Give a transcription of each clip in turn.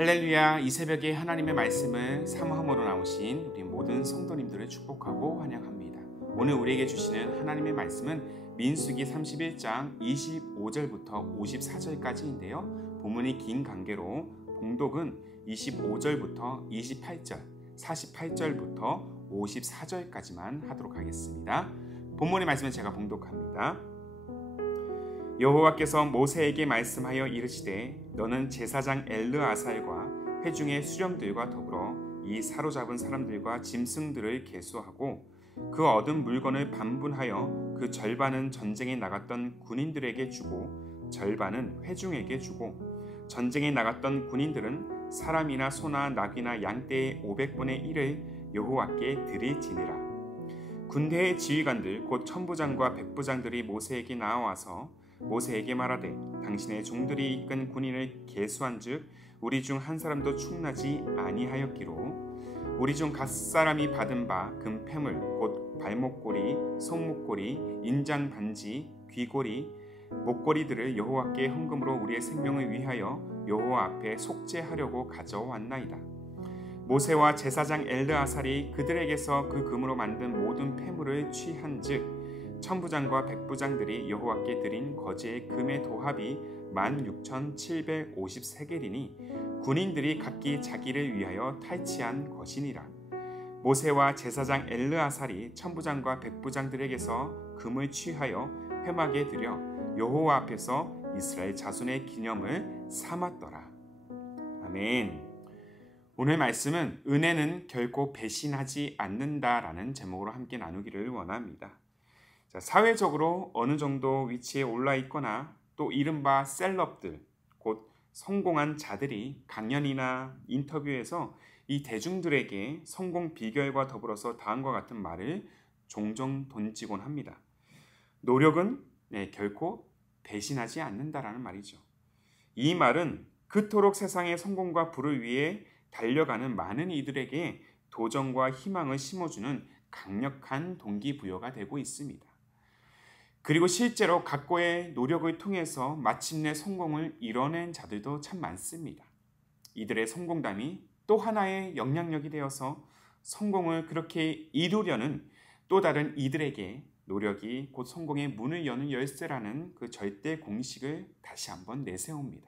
할렐루야. 이 새벽에 하나님의 말씀을 사모함으로 나오신 우리 모든 성도님들을 축복하고 환영합니다. 오늘 우리에게 주시는 하나님의 말씀은 민수기 31장 25절부터 54절까지인데요. 본문이 긴 관계로 봉독은 25절부터 28절, 48절부터 54절까지만 하도록 하겠습니다. 본문의 말씀은 제가 봉독합니다. 여호와께서 모세에게 말씀하여 이르시되 너는 제사장 엘르아살과 회중의 수령들과 더불어 이 사로잡은 사람들과 짐승들을 계수하고 그 얻은 물건을 반분하여 그 절반은 전쟁에 나갔던 군인들에게 주고 절반은 회중에게 주고 전쟁에 나갔던 군인들은 사람이나 소나 낙이나 양떼의 500분의 1을 여호와께 드릴지니라. 군대의 지휘관들 곧 천부장과 백부장들이 모세에게 나와서 모세에게 말하되 당신의 종들이 이끈 군인을 계수한즉 우리 중 한 사람도 충나지 아니하였기로 우리 중 각 사람이 받은 바 금패물 곧 발목고리, 손목고리, 인장 반지, 귀고리, 목고리들을 여호와께 헌금으로 우리의 생명을 위하여 여호와 앞에 속죄하려고 가져왔나이다. 모세와 제사장 엘르아살이 그들에게서 그 금으로 만든 모든 패물을 취한즉 천부장과 백부장들이 여호와께 드린 거제의 금의 도합이 16,750세겔이니 군인들이 각기 자기를 위하여 탈취한 것이니라. 모세와 제사장 엘르아살이 천부장과 백부장들에게서 금을 취하여 회막에 들여 여호와 앞에서 이스라엘 자손의 기념을 삼았더라. 아멘. 오늘 말씀은 은혜는 결코 배신하지 않는다라는 제목으로 함께 나누기를 원합니다. 사회적으로 어느 정도 위치에 올라 있거나 또 이른바 셀럽들, 곧 성공한 자들이 강연이나 인터뷰에서 이 대중들에게 성공 비결과 더불어서 다음과 같은 말을 종종 던지곤 합니다. 노력은 결코 배신하지 않는다라는 말이죠. 이 말은 그토록 세상의 성공과 부를 위해 달려가는 많은 이들에게 도전과 희망을 심어주는 강력한 동기부여가 되고 있습니다. 그리고 실제로 각고의 노력을 통해서 마침내 성공을 이뤄낸 자들도 참 많습니다. 이들의 성공담이 또 하나의 영향력이 되어서 성공을 그렇게 이루려는 또 다른 이들에게 노력이 곧 성공의 문을 여는 열쇠라는 그 절대 공식을 다시 한번 내세웁니다.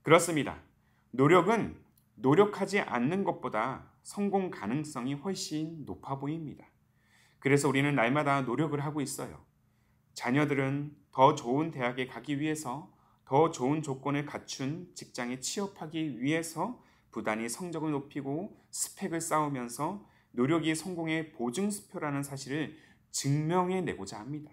그렇습니다. 노력은 노력하지 않는 것보다 성공 가능성이 훨씬 높아 보입니다. 그래서 우리는 날마다 노력을 하고 있어요. 자녀들은 더 좋은 대학에 가기 위해서 더 좋은 조건을 갖춘 직장에 취업하기 위해서 부단히 성적을 높이고 스펙을 쌓으면서 노력이 성공의 보증수표라는 사실을 증명해내고자 합니다.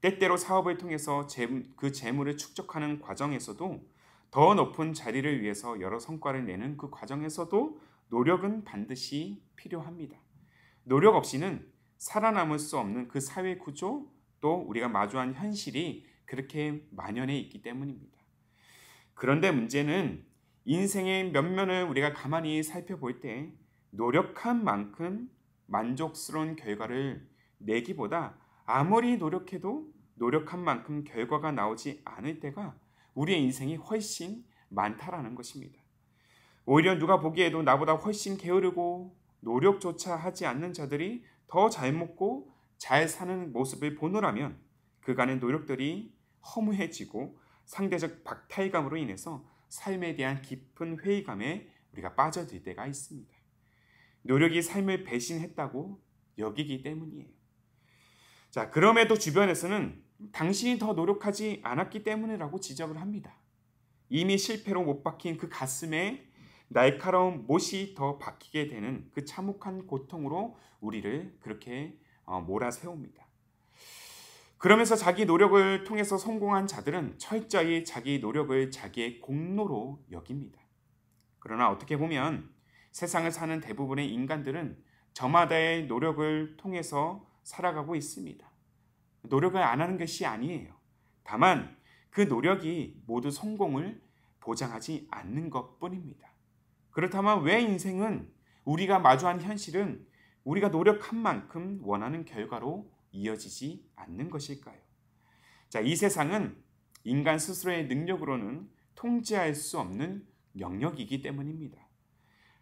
때때로 사업을 통해서 그 재물을 축적하는 과정에서도 더 높은 자리를 위해서 여러 성과를 내는 그 과정에서도 노력은 반드시 필요합니다. 노력 없이는 살아남을 수 없는 그 사회 구조 또 우리가 마주한 현실이 그렇게 만연해 있기 때문입니다. 그런데 문제는 인생의 면면을 우리가 가만히 살펴볼 때 노력한 만큼 만족스러운 결과를 내기보다 아무리 노력해도 노력한 만큼 결과가 나오지 않을 때가 우리의 인생이 훨씬 많다라는 것입니다. 오히려 누가 보기에도 나보다 훨씬 게으르고 노력조차 하지 않는 자들이 더 잘 먹고 잘 사는 모습을 보노라면 그간의 노력들이 허무해지고 상대적 박탈감으로 인해서 삶에 대한 깊은 회의감에 우리가 빠져들 때가 있습니다. 노력이 삶을 배신했다고 여기기 때문이에요. 자, 그럼에도 주변에서는 당신이 더 노력하지 않았기 때문이라고 지적을 합니다. 이미 실패로 못 박힌 그 가슴에 날카로운 못이 더 박히게 되는 그 참혹한 고통으로 우리를 그렇게 몰아세웁니다. 그러면서 자기 노력을 통해서 성공한 자들은 철저히 자기 노력을 자기의 공로로 여깁니다. 그러나 어떻게 보면 세상을 사는 대부분의 인간들은 저마다의 노력을 통해서 살아가고 있습니다. 노력을 안 하는 것이 아니에요. 다만 그 노력이 모두 성공을 보장하지 않는 것뿐입니다. 그렇다면 왜 인생은 우리가 마주한 현실은 우리가 노력한 만큼 원하는 결과로 이어지지 않는 것일까요? 자, 이 세상은 인간 스스로의 능력으로는 통제할 수 없는 영역이기 때문입니다.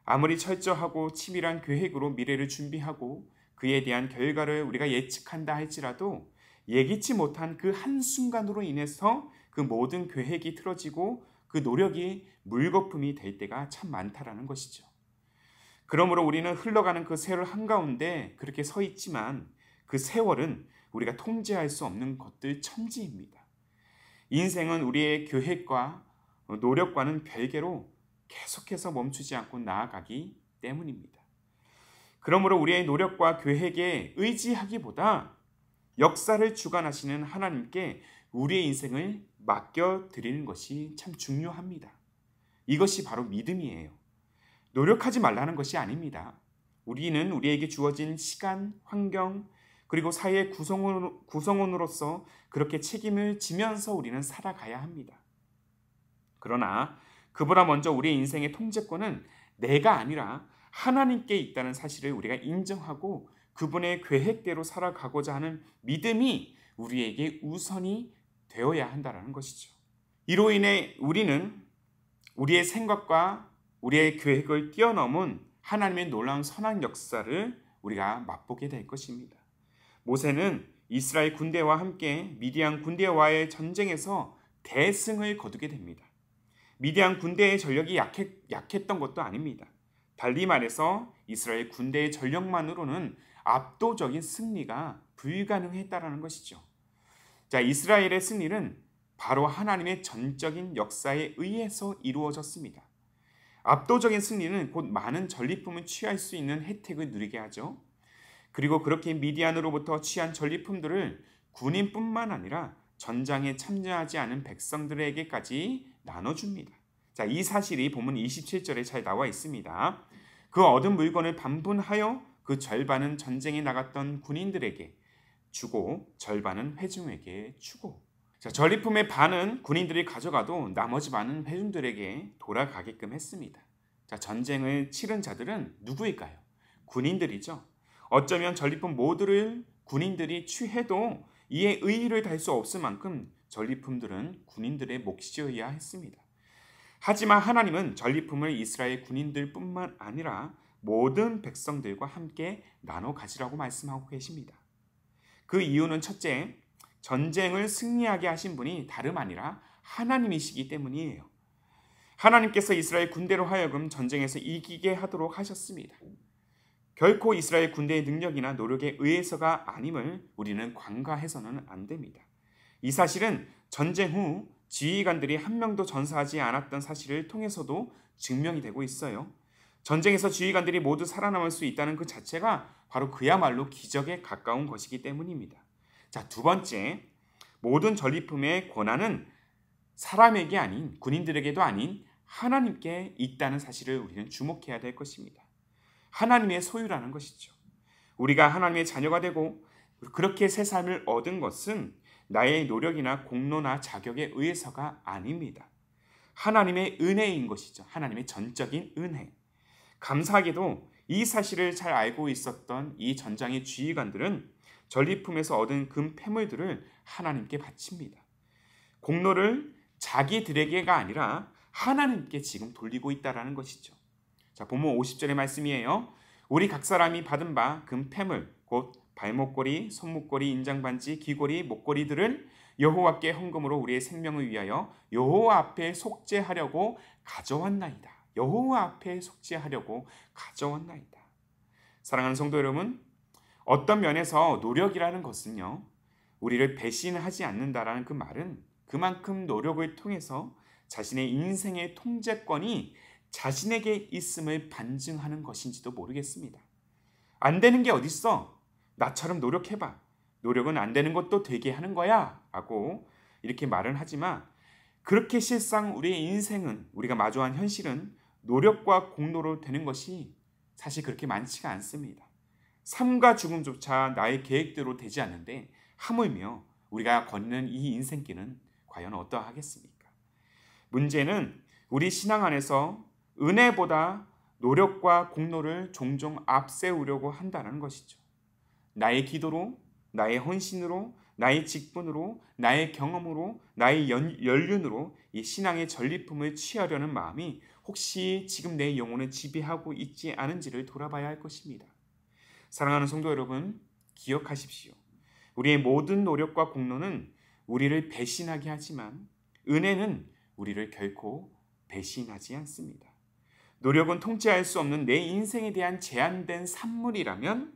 아무리 철저하고 치밀한 계획으로 미래를 준비하고 그에 대한 결과를 우리가 예측한다 할지라도 예기치 못한 그 한순간으로 인해서 그 모든 계획이 틀어지고 그 노력이 물거품이 될 때가 참 많다라는 것이죠. 그러므로 우리는 흘러가는 그 세월 한가운데 그렇게 서 있지만 그 세월은 우리가 통제할 수 없는 것들 천지입니다. 인생은 우리의 계획과 노력과는 별개로 계속해서 멈추지 않고 나아가기 때문입니다. 그러므로 우리의 노력과 계획에 의지하기보다 역사를 주관하시는 하나님께 우리의 인생을 맡겨드리는 것이 참 중요합니다. 이것이 바로 믿음이에요. 노력하지 말라는 것이 아닙니다. 우리는 우리에게 주어진 시간, 환경, 그리고 사회의 구성원으로서 그렇게 책임을 지면서 우리는 살아가야 합니다. 그러나 그보다 먼저 우리의 인생의 통제권은 내가 아니라 하나님께 있다는 사실을 우리가 인정하고 그분의 계획대로 살아가고자 하는 믿음이 우리에게 우선이 되어야 한다는 것이죠. 이로 인해 우리는 우리의 생각과 우리의 계획을 뛰어넘은 하나님의 놀라운 선한 역사를 우리가 맛보게 될 것입니다. 모세는 이스라엘 군대와 함께 미디안 군대와의 전쟁에서 대승을 거두게 됩니다. 미디안 군대의 전력이 약했던 것도 아닙니다. 달리 말해서 이스라엘 군대의 전력만으로는 압도적인 승리가 불가능했다라는 것이죠. 자, 이스라엘의 승리는 바로 하나님의 전적인 역사에 의해서 이루어졌습니다. 압도적인 승리는 곧 많은 전리품을 취할 수 있는 혜택을 누리게 하죠. 그리고 그렇게 미디안으로부터 취한 전리품들을 군인뿐만 아니라 전장에 참여하지 않은 백성들에게까지 나눠줍니다. 자, 이 사실이 본문 27절에 잘 나와 있습니다. 그 얻은 물건을 반분하여 그 절반은 전쟁에 나갔던 군인들에게 주고 절반은 회중에게 주고. 자, 전리품의 반은 군인들이 가져가도 나머지 반은 회중들에게 돌아가게끔 했습니다. 자, 전쟁을 치른 자들은 누구일까요? 군인들이죠. 어쩌면 전리품 모두를 군인들이 취해도 이에 의의를 달 수 없을 만큼 전리품들은 군인들의 몫이어야 했습니다. 하지만 하나님은 전리품을 이스라엘 군인들뿐만 아니라 모든 백성들과 함께 나눠 가지라고 말씀하고 계십니다. 그 이유는 첫째, 전쟁을 승리하게 하신 분이 다름 아니라 하나님이시기 때문이에요. 하나님께서 이스라엘 군대로 하여금 전쟁에서 이기게 하도록 하셨습니다. 결코 이스라엘 군대의 능력이나 노력에 의해서가 아님을 우리는 간과해서는 안 됩니다. 이 사실은 전쟁 후 지휘관들이 한 명도 전사하지 않았던 사실을 통해서도 증명이 되고 있어요. 전쟁에서 지휘관들이 모두 살아남을 수 있다는 그 자체가 바로 그야말로 기적에 가까운 것이기 때문입니다. 자, 두 번째, 모든 전리품의 권한은 사람에게 아닌 군인들에게도 아닌 하나님께 있다는 사실을 우리는 주목해야 될 것입니다. 하나님의 소유라는 것이죠. 우리가 하나님의 자녀가 되고 그렇게 새 삶을 얻은 것은 나의 노력이나 공로나 자격에 의해서가 아닙니다. 하나님의 은혜인 것이죠. 하나님의 전적인 은혜. 감사하게도 이 사실을 잘 알고 있었던 이 전장의 지휘관들은 전리품에서 얻은 금 패물들을 하나님께 바칩니다. 공로를 자기들에게가 아니라 하나님께 지금 돌리고 있다는 것이죠. 자, 본문 50절의 말씀이에요. 우리 각 사람이 받은 바 금 패물 곧 발목걸이, 손목걸이, 인장반지, 귀걸이, 목걸이들을 여호와께 헌금으로 우리의 생명을 위하여 여호와 앞에 속죄하려고 가져왔나이다. 여호와 앞에 속죄하려고 가져왔나이다. 사랑하는 성도 여러분, 어떤 면에서 노력이라는 것은요, 우리를 배신하지 않는다라는 그 말은 그만큼 노력을 통해서 자신의 인생의 통제권이 자신에게 있음을 반증하는 것인지도 모르겠습니다. 안 되는 게 어딨어? 나처럼 노력해봐. 노력은 안 되는 것도 되게 하는 거야 하고 이렇게 말은 하지만 그렇게 실상 우리의 인생은, 우리가 마주한 현실은 노력과 공로로 되는 것이 사실 그렇게 많지가 않습니다. 삶과 죽음조차 나의 계획대로 되지 않는데 하물며 우리가 걷는 이 인생길은 과연 어떠하겠습니까? 문제는 우리 신앙 안에서 은혜보다 노력과 공로를 종종 앞세우려고 한다는 것이죠. 나의 기도로, 나의 헌신으로, 나의 직분으로, 나의 경험으로, 나의 연륜으로 이 신앙의 전리품을 취하려는 마음이 혹시 지금 내 영혼을 지배하고 있지 않은지를 돌아봐야 할 것입니다. 사랑하는 성도 여러분, 기억하십시오. 우리의 모든 노력과 공로는 우리를 배신하게 하지만 은혜는 우리를 결코 배신하지 않습니다. 노력은 통치할 수 없는 내 인생에 대한 제한된 산물이라면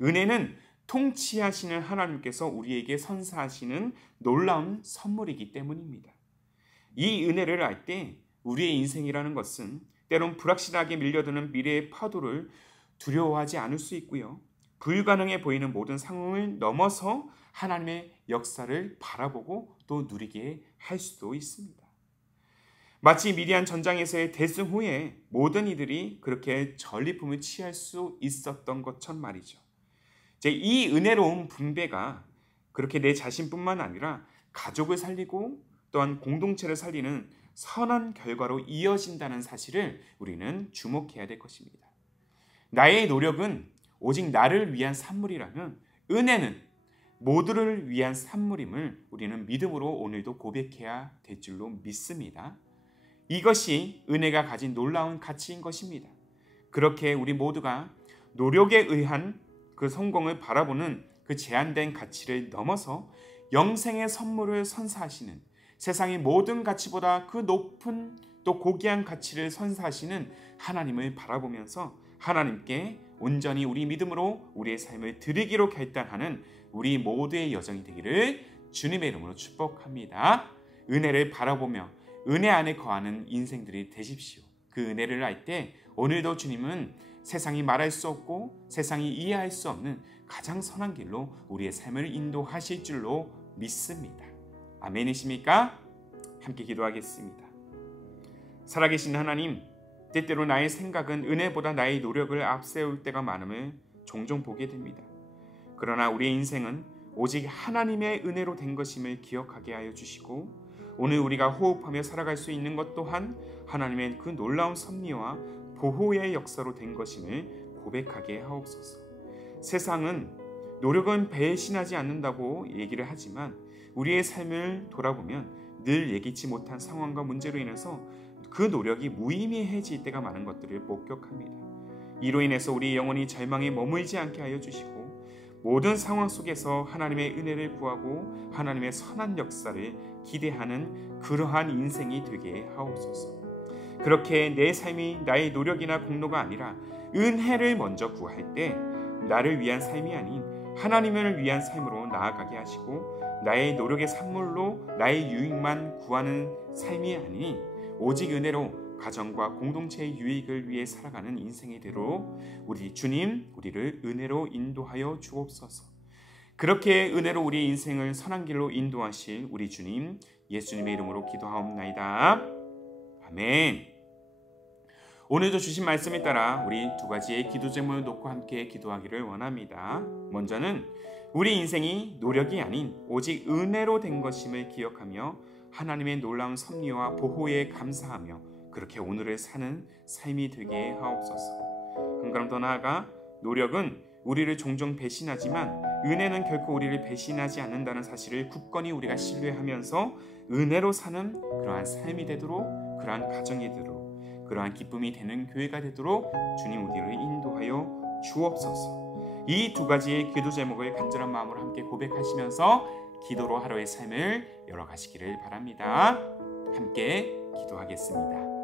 은혜는 통치하시는 하나님께서 우리에게 선사하시는 놀라운 선물이기 때문입니다. 이 은혜를 알 때 우리의 인생이라는 것은 때론 불확실하게 밀려드는 미래의 파도를 두려워하지 않을 수 있고요. 불가능해 보이는 모든 상황을 넘어서 하나님의 역사를 바라보고 또 누리게 할 수도 있습니다. 마치 미디안 전장에서의 대승 후에 모든 이들이 그렇게 전리품을 취할 수 있었던 것처럼 말이죠. 이제 이 은혜로운 분배가 그렇게 내 자신뿐만 아니라 가족을 살리고 또한 공동체를 살리는 선한 결과로 이어진다는 사실을 우리는 주목해야 될 것입니다. 나의 노력은 오직 나를 위한 산물이라면 은혜는 모두를 위한 산물임을 우리는 믿음으로 오늘도 고백해야 될 줄로 믿습니다. 이것이 은혜가 가진 놀라운 가치인 것입니다. 그렇게 우리 모두가 노력에 의한 그 성공을 바라보는 그 제한된 가치를 넘어서 영생의 선물을 선사하시는, 세상의 모든 가치보다 그 높은 또 고귀한 가치를 선사하시는 하나님을 바라보면서 하나님께 온전히 우리 믿음으로 우리의 삶을 드리기로 결단하는 우리 모두의 여정이 되기를 주님의 이름으로 축복합니다. 은혜를 바라보며 은혜 안에 거하는 인생들이 되십시오. 그 은혜를 알 때 오늘도 주님은 세상이 말할 수 없고 세상이 이해할 수 없는 가장 선한 길로 우리의 삶을 인도하실 줄로 믿습니다. 아멘이십니까? 함께 기도하겠습니다. 살아계신 하나님, 때때로 나의 생각은 은혜보다 나의 노력을 앞세울 때가 많음을 종종 보게 됩니다. 그러나 우리의 인생은 오직 하나님의 은혜로 된 것임을 기억하게 하여 주시고 오늘 우리가 호흡하며 살아갈 수 있는 것 또한 하나님의 그 놀라운 섭리와 보호의 역사로 된 것임을 고백하게 하옵소서. 세상은 노력은 배신하지 않는다고 얘기를 하지만 우리의 삶을 돌아보면 늘 예기치 못한 상황과 문제로 인해서 그 노력이 무의미해질 때가 많은 것들을 목격합니다. 이로 인해서 우리 영혼이 절망에 머물지 않게 하여 주시고 모든 상황 속에서 하나님의 은혜를 구하고 하나님의 선한 역사를 기대하는 그러한 인생이 되게 하옵소서. 그렇게 내 삶이 나의 노력이나 공로가 아니라 은혜를 먼저 구할 때 나를 위한 삶이 아닌 하나님을 위한 삶으로 나아가게 하시고 나의 노력의 산물로 나의 유익만 구하는 삶이 아닌 오직 은혜로 가정과 공동체의 유익을 위해 살아가는 인생이 되도록 우리 주님 우리를 은혜로 인도하여 주옵소서. 그렇게 은혜로 우리 인생을 선한 길로 인도하실 우리 주님 예수님의 이름으로 기도하옵나이다. 아멘. 오늘도 주신 말씀에 따라 우리 두 가지의 기도 제목을 놓고 함께 기도하기를 원합니다. 먼저는 우리 인생이 노력이 아닌 오직 은혜로 된 것임을 기억하며 하나님의 놀라운 섭리와 보호에 감사하며 그렇게 오늘을 사는 삶이 되게 하옵소서. 한 걸음 더 나아가 노력은 우리를 종종 배신하지만 은혜는 결코 우리를 배신하지 않는다는 사실을 굳건히 우리가 신뢰하면서 은혜로 사는 그러한 삶이 되도록, 그러한 가정이 되도록, 그러한 기쁨이 되는 교회가 되도록 주님 우리를 인도하여 주옵소서. 이 두 가지의 기도 제목을 간절한 마음으로 함께 고백하시면서 기도로 하루의 삶을 열어가시기를 바랍니다. 함께 기도하겠습니다.